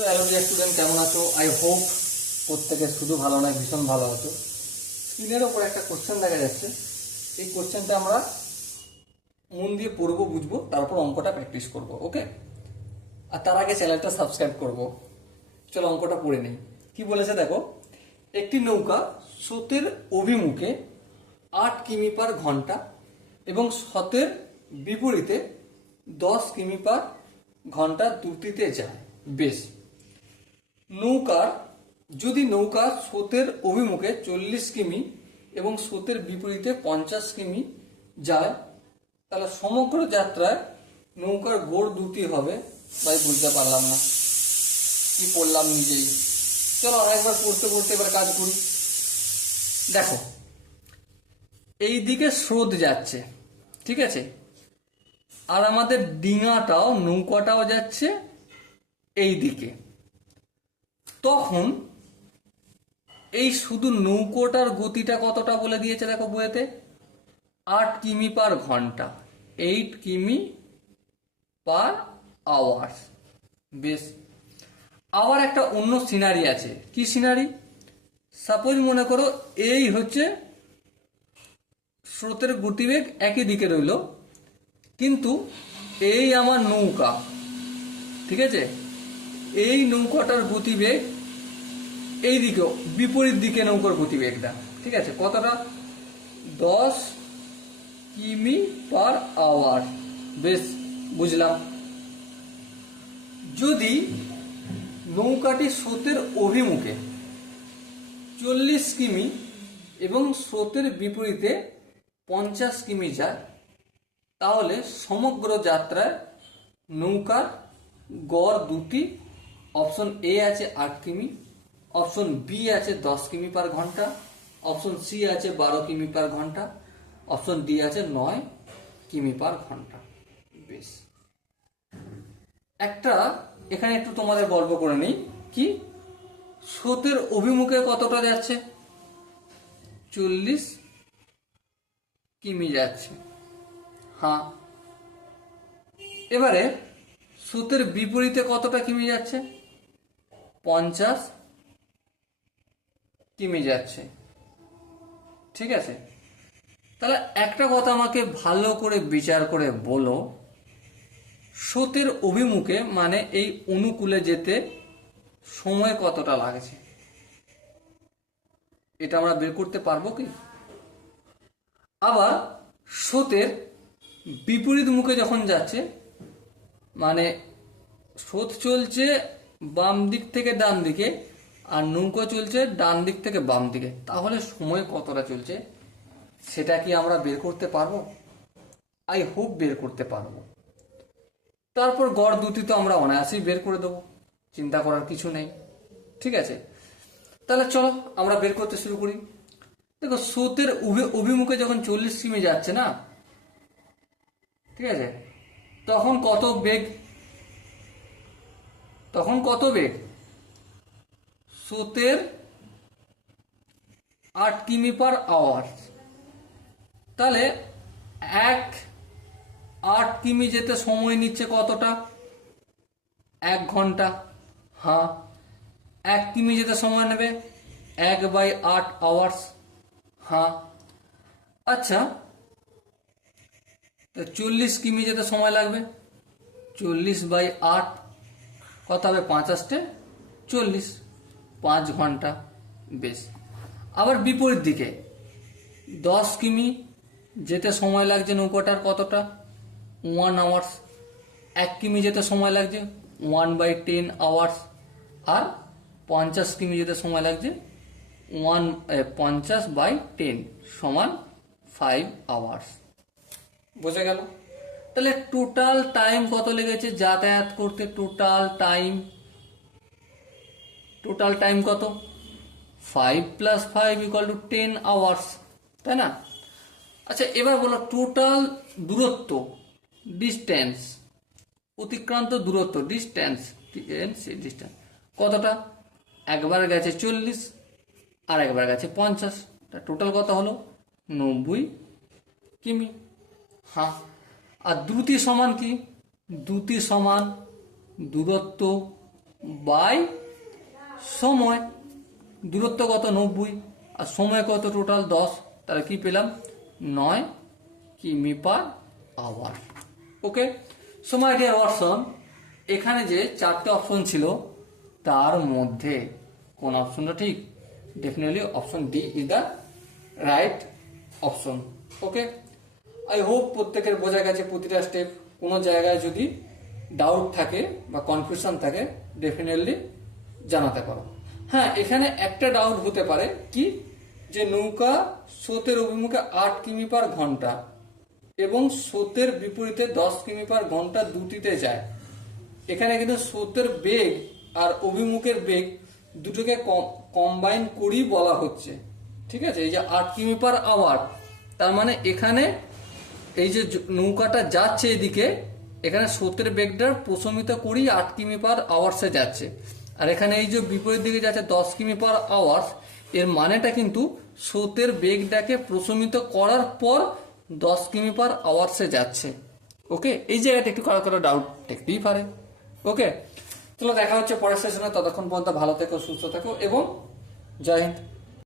তো hello dear student, কেমন আছো? আই হোপ প্রত্যেকে শুধু ভালো নয়, ভীষণ ভালো আছো। স্ক্রিনের ওপর একটা কোশ্চেন দেখা যাচ্ছে। এই কোশ্চেনটা আমরা মন দিয়ে পড়বো, বুঝবো, তারপর অঙ্কটা প্র্যাকটিস করব। ওকে? আর তার আগে চ্যানেলটা সাবস্ক্রাইব করব। চলো অঙ্কটা পড়ে নেই। কি বলেছে দেখো, একটি নৌকা স্রোতের অভিমুখে 8 কিমি/ঘন্টা এবং স্রোতের বিপরীতে 10 কিমি/ঘন্টা দ্রুতিতে যায়। বেশ, যদি নৌকা স্রোতের অভিমুখে 40 কিমি এবং স্রোতের বিপরীতে 50 কিমি যায়, তাহলে সমগ্র যাত্রায় নৌকার গড় দ্রুতি হবে। ভাই বুঝতে পারলাম না, কি পড়লাম নিজেই। চলো আরেকবার পড়তে পড়তে এবার কাজ করি। দেখো, এই দিকে স্রোত যাচ্ছে, ঠিক আছে, আর আমাদের ডিঙাটাও নৌকাটাও যাচ্ছে এই দিকে। তখন এই শুধু নৌকোটার গতিটা কতটা বলে দিয়েছে দেখো বইয়েতে, 8 কিমি/ঘন্টা, 8 কিমি/আওয়ার। বেশ, আবার একটা অন্য সিনারি আছে। কি সিনারি? সাপোজ মনে করো এই হচ্ছে স্রোতের গতিবেগ, একই দিকে রইল, কিন্তু এই আমার নৌকা, ঠিক আছে, এই নৌকাটার গতিবেগ এই দিকে, বিপরীত দিকে নৌকার গতিবেগটা, ঠিক আছে, কতটা? 10 কিমি/আওয়ার। বেশ, বুঝলাম। যদি নৌকাটি স্রোতের অভিমুখে 40 কিমি এবং স্রোতের বিপরীতে 50 কিমি যায়, তাহলে সমগ্র যাত্রায় নৌকার গড় দ্রুতি, অপশন এ আছে 8 কিমি, অপশন বি আছে 10 কিমি/ঘন্টা, অপশন সি আছে 12 কিমি/ঘন্টা, অপশন ডি আছে 9 কিমি/ঘন্টা। বেশ, একটা এখানে একটু তোমাদের গল্প করে নিই। কি, স্রোতের অভিমুখে কতটা যাচ্ছে? 40 কিমি যাচ্ছে। হ্যাঁ, এবারে স্রোতের বিপরীতে কতটা কিমি যাচ্ছে? 50 কিমি যাচ্ছে, ঠিক আছে। তাহলে একটা কথা আমাকে ভালো করে বিচার করে বলো, স্রোতের অভিমুখে মানে এই অনুকূলে যেতে সময় কতটা লাগছে? এটা আমরা বের করতে পারবো কি? আবার স্রোতের বিপরীত মুখে যখন যাচ্ছে, মানে স্রোত চলছে বাম দিক থেকে ডান দিকে আর নৌকা চলছে ডান দিক থেকে বাম দিকে, তাহলে সময় কতটা চলছে সেটা কি আমরা বের করতে পারবো? আই হোপ বের করতে পারবো। তারপর গড় দ্রুতি তো আমরা অনায়াসেই বের করে দেবো, চিন্তা করার কিছু নেই, ঠিক আছে। তাহলে চলো আমরা বের করতে শুরু করি। দেখো, স্রোতের অভিমুখে যখন 40 কিমি যাচ্ছে না, ঠিক আছে, তখন কত বেগ? স্রোতের 8 কিমি/আওয়ার। তাহলে 8 কিমি যেতে সময় নিচ্ছে কতটা? 1 ঘন্টা। হ্যাঁ, 1 কিমি যেতে সময় নেবে 1/8 আওয়ার্স। হ্যাঁ, আচ্ছা, 40 কিমি যেতে সময় লাগবে 40/8, কত হবে? 5×8 = 40, 5 ঘন্টা। বেশ, আবার বিপরীত দিকে 10 কিমি যেতে সময় লাগছে নৌকাটার কতটা? 1 আওয়ার্স। 1 কিমি যেতে সময় লাগছে 1/10 আওয়ার্স। আর 50 কিমি যেতে সময় লাগছে 50/10 = 5 আওয়ার্স। বোঝা গেল? তাহলে টোটাল টাইম কত লেগেছে যাতায়াত করতে? টোটাল টাইম কত? 5 + 5 = 10 আওয়ার্স, তাই না? আচ্ছা, এবার বলো টোটাল দূরত্ব, ডিস্টেন্স, অতিক্রান্ত দূরত্ব, ডিস্টেন্স কতটা? একবার গেছে 40 আর একবার গেছে 50, টোটাল কত হলো? 90 কিমি। হ্যাঁ, আর দ্রুতি সমান কি? দ্রুতি সমান দূরত্ব বাই সময়, দূরত্ব কত 90 আর সময় কত টোটাল 10, তাহলে কি পেলাম 9 কিমি per hour. Okay, so my dear Watson, এখানে যে 4টে অপশন ছিল তার মধ্যে কোন অপশনটা ঠিক? Definitely option D is the right option. Okay, I hope প্রত্যেকের বোঝা গেছে প্রতিটা স্টেপ। কোনো জায়গায় যদি ডাউট থাকে বা কনফিউশন থাকে ডেফিনেটলি জানাতে পারো। হ্যাঁ, এখানে একটা ডাউট হতে পারে কি, যে নৌকা স্রোতের অভিমুখে 8 কিমি পার ঘন্টা এবং স্রোতের বিপরীতে 10 কিমি পার ঘন্টা দুটিতে যায়। এখানে কিন্তু স্রোতের বেগ আর অভিমুখের বেগ দুটোকে কম্বাইন করেই বলা হচ্ছে। ঠিক আছে, এই যে 8 কিমি পার আওয়ার, তার মানে এখানে এই যে নৌকাটা যাচ্ছে এদিকে, এখানে স্রোতের বেগটার প্রশমিত করেই 8 কিমি পার আওয়ার্সে যাচ্ছে। আর এখানে এই যে বিপরীত দিকে যাচ্ছে 10 কিমি পার আওয়ার্স, এর মানেটা কিন্তু স্রোতের বেগটাকে প্রশমিত করার পর 10 কিমি পার আওয়ার্সে যাচ্ছে। ওকে, এই জায়গাটা একটু কারো ডাউট থাকতেই পারে। ওকে, চলো দেখা হচ্ছে পরের সেশনে। ততক্ষণ পর্যন্ত ভালো থেকো, সুস্থ থেকো এবং জয় হিন্দ।